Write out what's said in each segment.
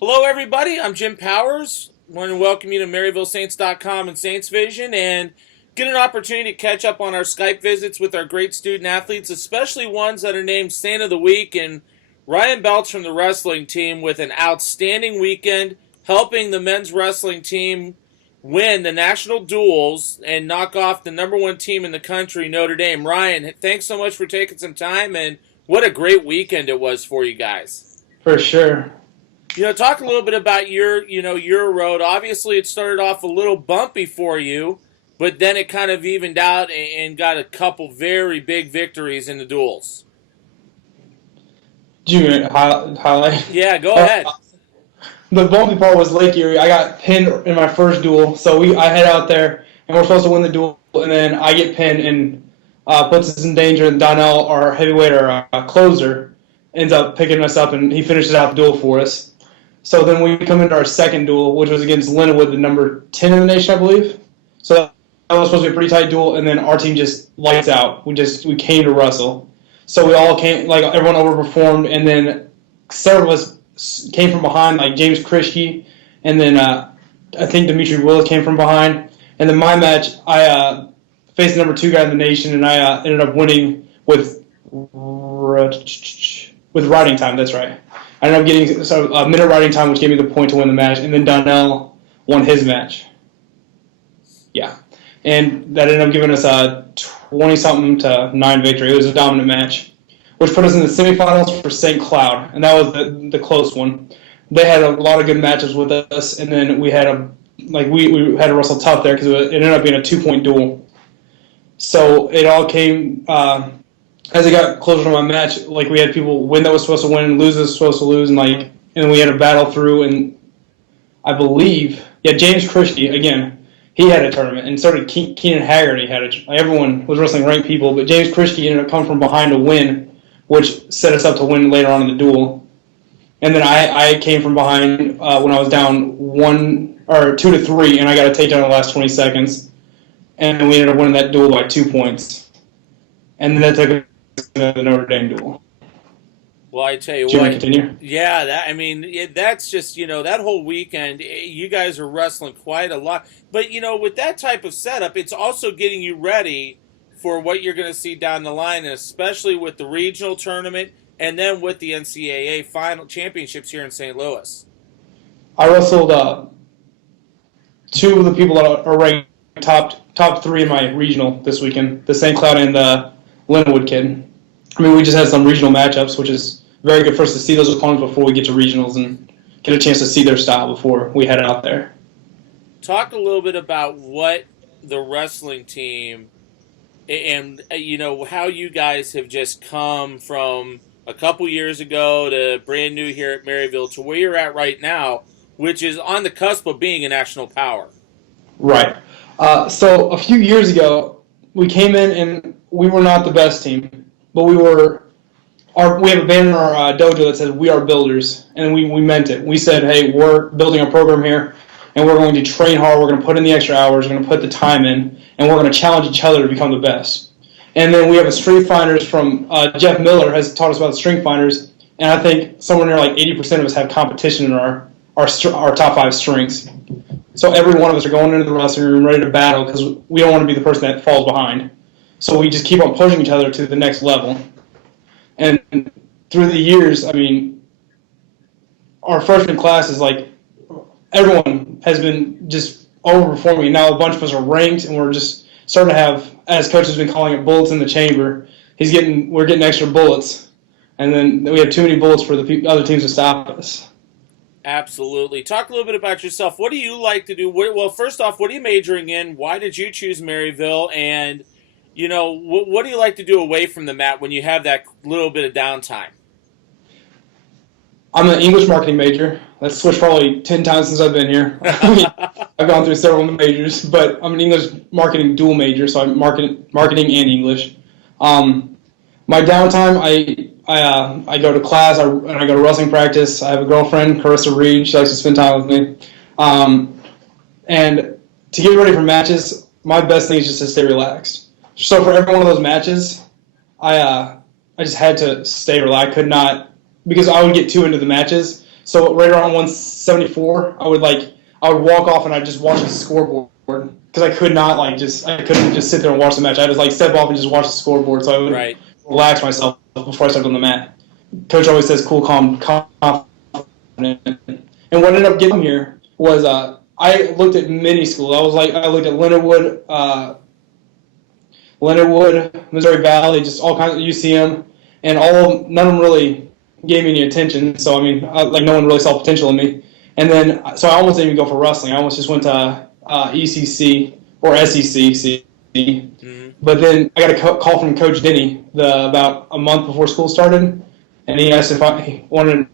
Hello, everybody. I'm Jim Powers. I want to welcome you to MaryvilleSaints.com and Saints Vision and get an opportunity to catch up on our Skype visits with our great student athletes, especially ones that are named Saint of the Week. And Ryan Beltz from the wrestling team with an outstanding weekend, helping the men's wrestling team win the national duels and knock off the number one team in the country, Notre Dame. Ryan, thanks so much for taking some time, and what a great weekend it was for you guys. For sure. Talk a little bit about your road. Obviously, it started off a little bumpy for you, but then it kind of evened out and got a couple very big victories in the duels. Do you highlight? Yeah, go ahead. The bumpy part was Lake Erie. I got pinned in my first duel, so I head out there, and we're supposed to win the duel, and then I get pinned and puts us in danger, and Donnell, our heavyweight, our closer, ends up picking us up, and he finishes out the duel for us. So then we come into our second duel, which was against Linwood, the number 10 in the nation, I believe. So that was supposed to be a pretty tight duel, and then our team just lights out. We came to wrestle. So we all came, everyone overperformed, and then several of us came from behind, like James Krischke, and then I think Dimitri Willis came from behind. And then my match, I faced the number 2 guy in the nation, and I ended up winning with riding time. That's right. I ended up getting a minute riding time, which gave me the point to win the match, and then Donnell won his match. Yeah. And that ended up giving us a 20-something to 9 victory. It was a dominant match, which put us in the semifinals for St. Cloud, and that was the close one. They had a lot of good matches with us, and then we had we had to wrestle tough there because it ended up being a 2-point duel. So it all came as it got closer to my match. Like, we had people win that was supposed to win, lose that was supposed to lose, and then we had a battle through. And I believe, James Krischke again. He had a tournament, and so did Keenan Haggerty. Everyone was wrestling ranked people, but James Krischke ended up coming from behind to win, which set us up to win later on in the duel. And then I came from behind when I was down 2-3, and I got a takedown in the last 20 seconds, and we ended up winning that duel by 2 points. And then that took us to the Notre Dame duel. Well, I tell you what. Do you what. want to continue? Yeah, that's just, that whole weekend, you guys are wrestling quite a lot. But, with that type of setup, it's also getting you ready for what you're going to see down the line, and especially with the regional tournament and then with the NCAA final championships here in St. Louis. I wrestled 2 of the people that are ranked top 3 in my regional this weekend, the St. Cloud and the Linwood kid. I mean, we just had some regional matchups, which is very good for us to see those opponents before we get to regionals and get a chance to see their style before we head out there. Talk a little bit about what the wrestling team and, how you guys have just come from a couple years ago to brand new here at Maryville to where you're at right now, which is on the cusp of being a national power. Right. So a few years ago, we came in and we were not the best team, but we have a banner in our dojo that says "We are builders," and we meant it. We said, "Hey, we're building a program here, and we're going to train hard. We're going to put in the extra hours. We're going to put the time in, and we're going to challenge each other to become the best." And then we have a strength finders from Jeff Miller has taught us about the strength finders, and I think somewhere near 80% of us have competition in our top 5 strengths. So every one of us are going into the wrestling room ready to battle because we don't want to be the person that falls behind. So we just keep on pushing each other to the next level. And through the years, our freshman class is everyone has been just overperforming. Now a bunch of us are ranked, and we're just starting to have, as coach has been calling it, bullets in the chamber. We're getting extra bullets, and then we have too many bullets for the other teams to stop us. Absolutely. Talk a little bit about yourself. What do you like to do? Well, first off, what are you majoring in? Why did you choose Maryville? And, what do you like to do away from the mat when you have that little bit of downtime? I'm an English marketing major. That's switched probably 10 times since I've been here. I've gone through several majors, but I'm an English marketing dual major, so I'm marketing and English. My downtime, I go to class, and I go to wrestling practice. I have a girlfriend, Carissa Reed. She likes to spend time with me. And to get ready for matches, my best thing is just to stay relaxed. So for every one of those matches, I just had to stay relaxed. I could not, because I would get too into the matches. So right around 174, I would walk off and I'd just watch the scoreboard because I couldn't just sit there and watch the match. I would step off and just watch the scoreboard so I would relax myself before I stepped on the mat. Coach always says cool, calm, confident. And what ended up getting here was I looked at many schools. I looked at Leonardwood, Missouri Valley, just all kinds of UCM, and none of them really gave me any attention. So no one really saw potential in me. And then so I almost didn't even go for wrestling. I almost just went to ECC or SEC. Mm-hmm. But then I got a call from Coach Denny about a month before school started, and he asked if I wanted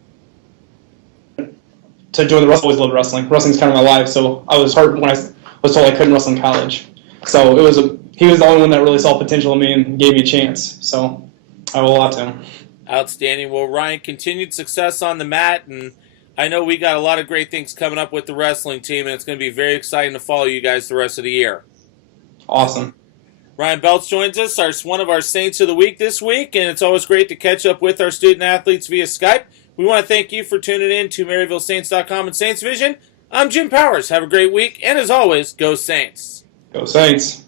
to join the wrestling. I always loved wrestling. Wrestling's kind of my life, so I was hurt when I was told I couldn't wrestle in college. So he was the only one that really saw potential in me and gave me a chance. So I owe a lot to him. Outstanding. Well, Ryan, continued success on the mat, and I know we got a lot of great things coming up with the wrestling team, and it's going to be very exciting to follow you guys the rest of the year. Awesome. Ryan Beltz joins us, one of our Saints of the Week this week, and it's always great to catch up with our student athletes via Skype. We want to thank you for tuning in to MaryvilleSaints.com and Saints Vision. I'm Jim Powers. Have a great week, and as always, go Saints. Go Saints.